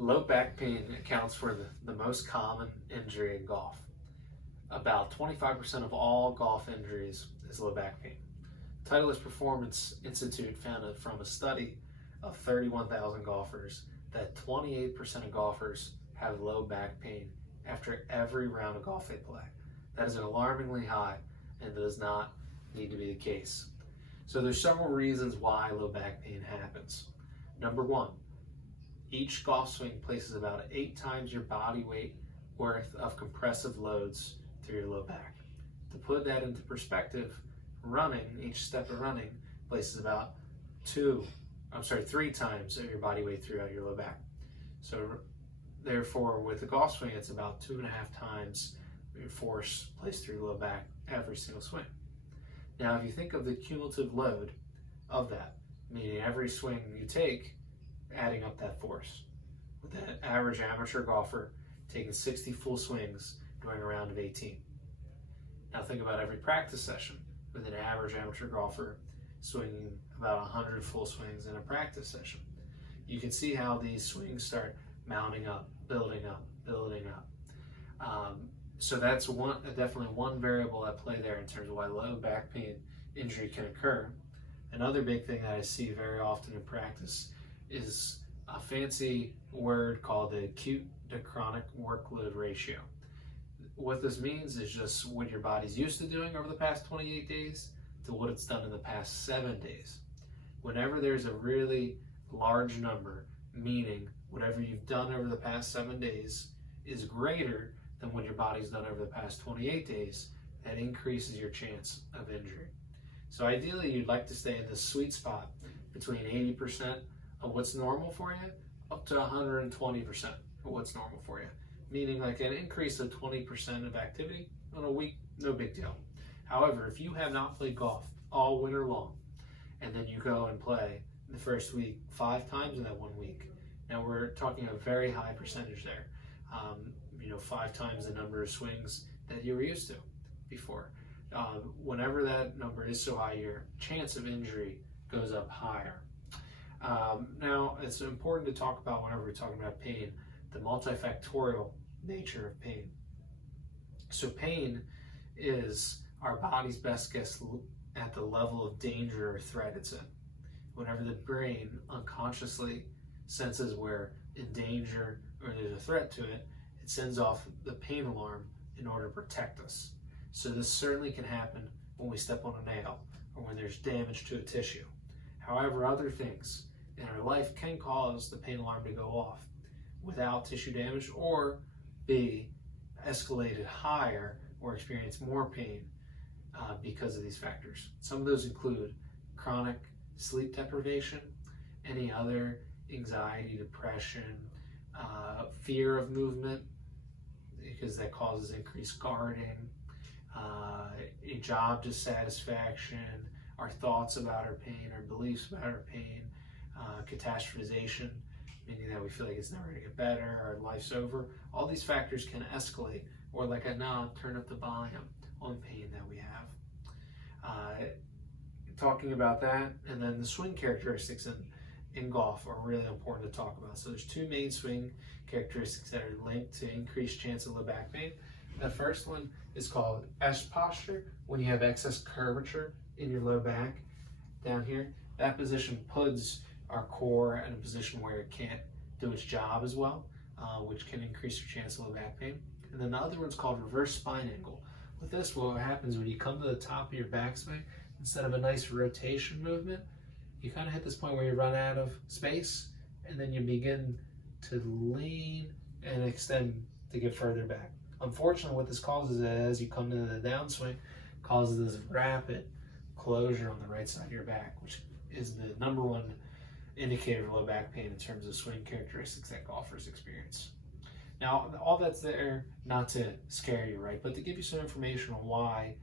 Low back pain accounts for the most common injury in golf. About 25% of all golf injuries is low back pain. Titleist Performance Institute found from a study of 31,000 golfers that 28% of golfers have low back pain after every round of golf they play. That is alarmingly high and does not need to be the case. So there's several reasons why low back pain happens. Number one, each golf swing places about 8 times your body weight worth of compressive loads through your low back. To put that into perspective, each step of running places about 3 times of your body weight throughout your low back. So therefore, with the golf swing, it's about 2.5 times your force placed through your low back every single swing. Now, if you think of the cumulative load of that, meaning every swing you take, adding up that force, with that average amateur golfer taking 60 full swings during a round of 18. Now think about every practice session with an average amateur golfer swinging about 100 full swings in a practice session. You can see how these swings start mounting up, building up, building up. So that's definitely one variable at play there in terms of why low back pain injury can occur. Another big thing that I see very often in practice is a fancy word called the acute to chronic workload ratio. What this means is just what your body's used to doing over the past 28 days to what it's done in the past 7 days. Whenever there's a really large number, meaning whatever you've done over the past 7 days is greater than what your body's done over the past 28 days, that increases your chance of injury. So ideally, you'd like to stay in the sweet spot between 80% of what's normal for you up to 120% of what's normal for you. Meaning like an increase of 20% of activity on a week, no big deal. However, if you have not played golf all winter long, and then you go and play the first week 5 times in that 1 week, now we're talking a very high percentage there. 5 times the number of swings that you were used to before. Whenever that number is so high, your chance of injury goes up higher. Now, it's important to talk about whenever we're talking about pain, the multifactorial nature of pain. So pain is our body's best guess at the level of danger or threat it's in. Whenever the brain unconsciously senses we're in danger or there's a threat to it, it sends off the pain alarm in order to protect us. So this certainly can happen when we step on a nail or when there's damage to a tissue. However, other things in our life can cause the pain alarm to go off without tissue damage or be escalated higher or experience more pain because of these factors. Some of those include chronic sleep deprivation, any other anxiety, depression, fear of movement, because that causes increased guarding, a job dissatisfaction, our thoughts about our pain, our beliefs about our pain, catastrophization, meaning that we feel like it's never going to get better, our life's over. All these factors can escalate, or like a knob, turn up the volume on pain that we have. Talking about that, and then the swing characteristics in golf are really important to talk about. So there's 2 main swing characteristics that are linked to increased chance of low back pain. The first one is called S posture, when you have excess curvature in your low back down here. That position puts our core in a position where it can't do its job as well, which can increase your chance of low back pain. And then the other one's called reverse spine angle. With this, what happens when you come to the top of your backswing, instead of a nice rotation movement, you kind of hit this point where you run out of space, and then you begin to lean and extend to get further back. Unfortunately, what this causes as you come into the downswing, causes this rapid closure on the right side of your back, which is the number one indicator of low back pain in terms of swing characteristics that golfers experience. Now, all that's there not to scare you, right? But to give you some information on why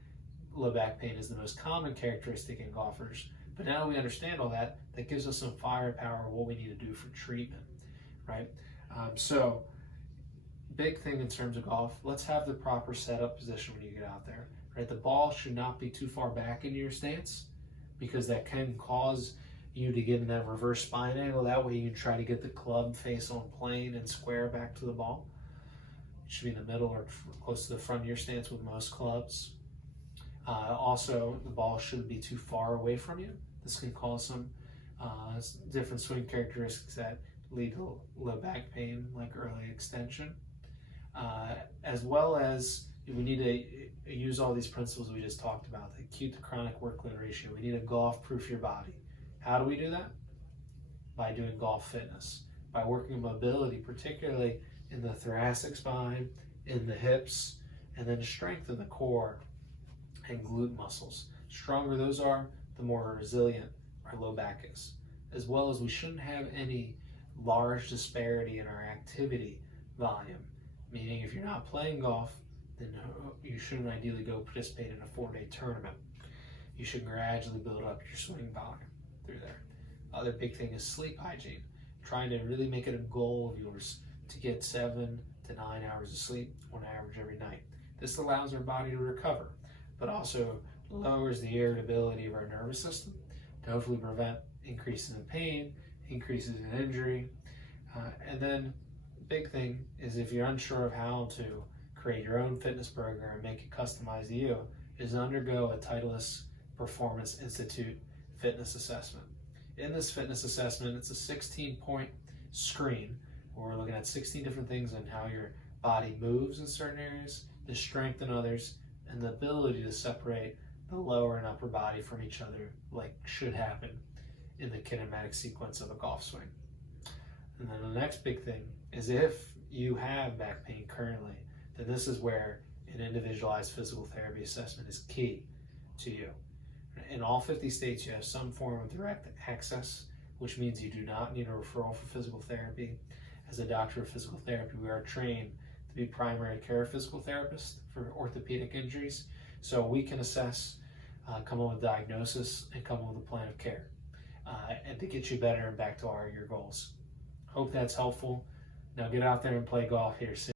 low back pain is the most common characteristic in golfers. But now that we understand all that, that gives us some firepower of what we need to do for treatment, right? So, big thing in terms of golf, let's have the proper setup position when you get out there, right? The ball should not be too far back into your stance, because that can cause you to get in that reverse spine angle. That way you can try to get the club face on plane and square back to the ball. It should be in the middle or close to the front of your stance with most clubs. Also, the ball shouldn't be too far away from you. This can cause some different swing characteristics that lead to low back pain, like early extension. As well as we need to use all these principles we just talked about, the acute to chronic workload ratio. We need to golf-proof your body. How do we do that? By doing golf fitness, by working on mobility, particularly in the thoracic spine, in the hips, and then strengthen the core and glute muscles. The stronger those are, the more resilient our low back is. As well as we shouldn't have any large disparity in our activity volume, meaning if you're not playing golf, then you shouldn't ideally go participate in a 4-day tournament. You should gradually build up your swing volume through there. Other big thing is sleep hygiene. Trying to really make it a goal of yours to get 7 to 9 hours of sleep on average every night. This allows our body to recover, but also lowers the irritability of our nervous system to hopefully prevent increases in pain, increases in injury. And then the big thing is, if you're unsure of how to create your own fitness program and make it customized to you, is undergo a Titleist Performance Institute fitness assessment. In this fitness assessment, it's a 16-point screen where we're looking at 16 different things on how your body moves in certain areas, the strength in others, and the ability to separate the lower and upper body from each other, like should happen in the kinematic sequence of a golf swing. And then the next big thing is, if you have back pain currently, then this is where an individualized physical therapy assessment is key to you. In all 50 states, you have some form of direct access, which means you do not need a referral for physical therapy. As a doctor of physical therapy, we are trained to be primary care physical therapists for orthopedic injuries. So we can assess, come up with diagnosis, and come up with a plan of care, and to get you better and back to your goals. Hope that's helpful. Now get out there and play golf here soon.